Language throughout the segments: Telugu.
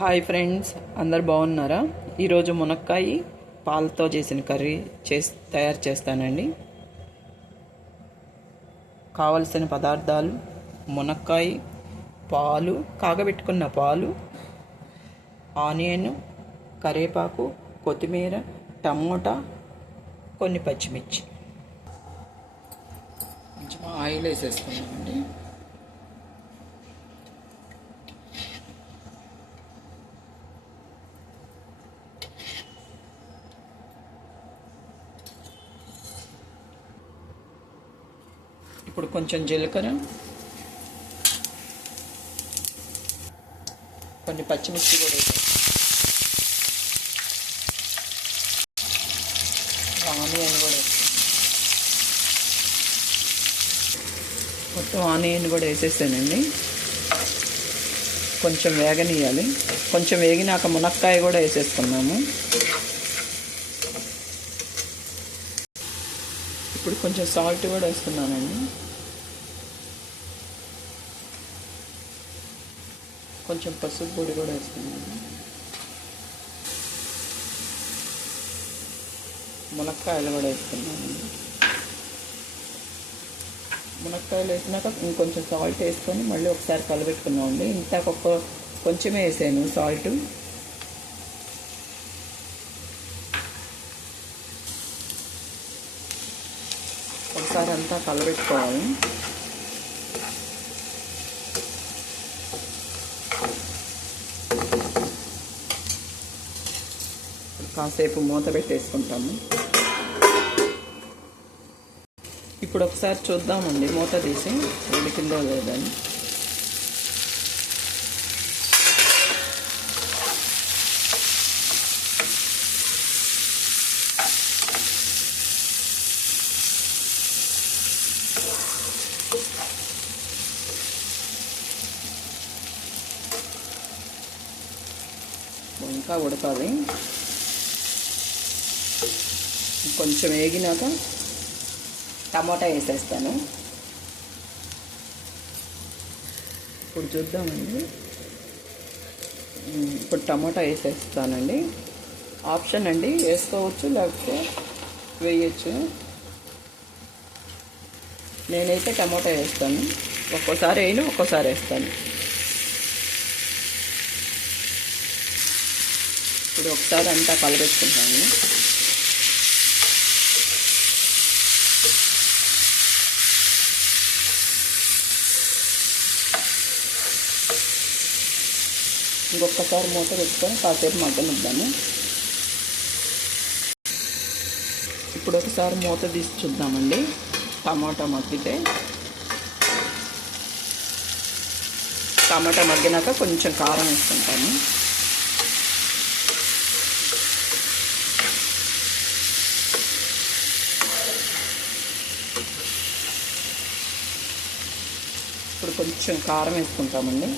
హాయ్ ఫ్రెండ్స్, అందరు బాగున్నారా? ఈరోజు మునక్కాయ పాలతో చేసిన కర్రీ తయారు చేస్తానండి. కావలసిన పదార్థాలు: మునక్కాయ, పాలు, కాగబెట్టుకున్న పాలు, ఆనియన్, కరివేపాకు, కొత్తిమీర, టమోటా, కొన్ని పచ్చిమిర్చి. కొంచెం ఆయిల్ వేసేసుకున్నామండి. ఇప్పుడు కొంచెం జీలకర్ర, కొన్ని పచ్చిమిర్చి కూడా వేసాను. ఆనియన్ కూడా వేస్తాను. మొత్తం ఆనియన్ కూడా వేసేసానండి. కొంచెం వేగనీయాలి. కొంచెం వేగినాక మునక్కాయ కూడా వేసేసుకున్నాము. ఇప్పుడు కొంచెం సాల్ట్ కూడా వేస్తున్నానండి. కొంచెం పసుపు పొడి కూడా వేస్తున్నాను. మునక్కాయలు కూడా వేస్తున్నాను. మునక్కాయలు వేసినాక ఇంకొంచెం సాల్ట్ వేసుకొని మళ్ళీ ఒకసారి కలబెట్టుకున్నామండి. ఇంత కొంచెమే వేసాను సాల్ట్. ఒకసారి అంతా కలబెట్టుకోవాలి. కాసేపు మూత పెట్టేసుకుంటాము. ఇప్పుడు ఒకసారి చూద్దామండి, మూత తీసి ఉడికిందో లేదని. ఇంకా ఉడకాలి. కొంచెం వేగినాక టమాటా వేసేస్తాను. ఇప్పుడు చూద్దామండి. ఇప్పుడు టమాటా వేసేస్తానండి. ఆప్షన్ అండి, వేసుకోవచ్చు లేకపోతే వేయచ్చు. నేనైతే టమాటా వేస్తాను. ఒక్కోసారి వేయను, ఒక్కోసారి వేస్తాను. ఇప్పుడు ఒకసారి అంతా కలబెట్టుకుంటాను. ఇంకొకసారి మూత పెట్టుకొని కాసేపు మగ్గనిద్దాము. ఇప్పుడు ఒకసారి మూత తీసి చూద్దామండి. టమాటా మగ్గితే, టమాటా మగ్గినాక కొంచెం కారం వేసుకుంటాము. ఇప్పుడు కొంచెం కారం వేసుకుంటామండి.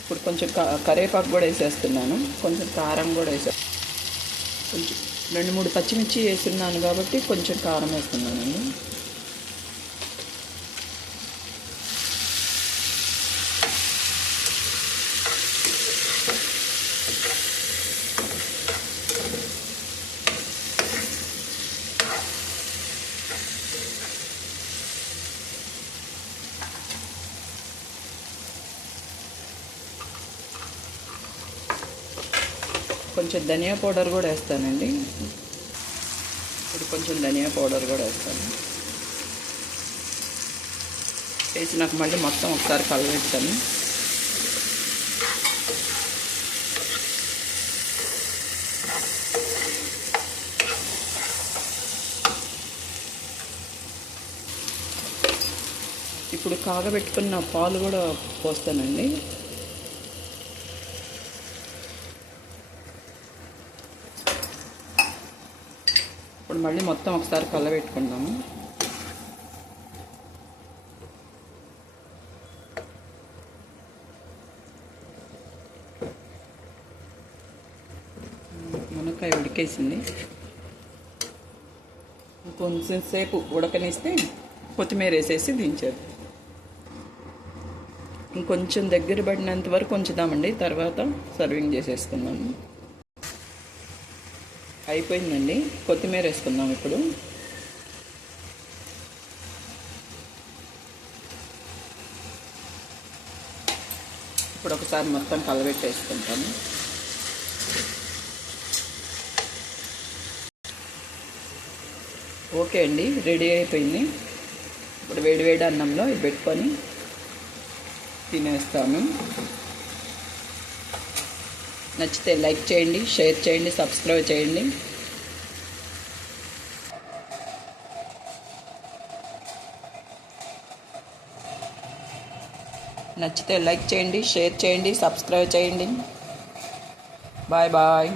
ఇప్పుడు కొంచెం కరివేపాకు కూడా వేసేస్తున్నాను. కొంచెం కారం కూడా కొంచెం 2-3 పచ్చిమిర్చి వేస్తున్నాను కాబట్టి కొంచెం కారం వేస్తున్నానండి. కొంచెం ధనియా పౌడర్ కూడా వేస్తానండి. ఇప్పుడు కొంచెం ధనియా పౌడర్ కూడా వేస్తాను. వేసి నాకు మళ్ళీ మొత్తం ఒకసారి కలబెడతాను. ఇప్పుడు కాగబెట్టుకున్న పాలు కూడా పోస్తానండి. ఇప్పుడు మళ్ళీ మొత్తం ఒకసారి కలబెట్టుకుందాము. మునక్కాయ ఉడికేసింది. కొంచెం సేపు ఉడకనిస్తే కొత్తిమీర వేసేసి దించేది. ఇంకొంచెం దగ్గర పడినంత వరకు ఉంచుదామండి, తర్వాత సర్వింగ్ చేసేసుకున్నాము. అయిపోయిందండి. కొత్తిమీర వేసుకుందాం ఇప్పుడు. ఇప్పుడు ఒకసారి మొత్తం కలబెట్టేసుకుంటాము. ఓకే అండి, రెడీ అయిపోయింది. ఇప్పుడు వేడివేడి అన్నంలో ఇది పెట్టుకొని తినేస్తాను. నచ్చితే లైక్ చేయండి, షేర్ చేయండి, సబ్స్క్రైబ్ చేయండి. నచ్చితే లైక్ చేయండి, షేర్ చేయండి, సబ్స్క్రైబ్ చేయండి. Bye bye.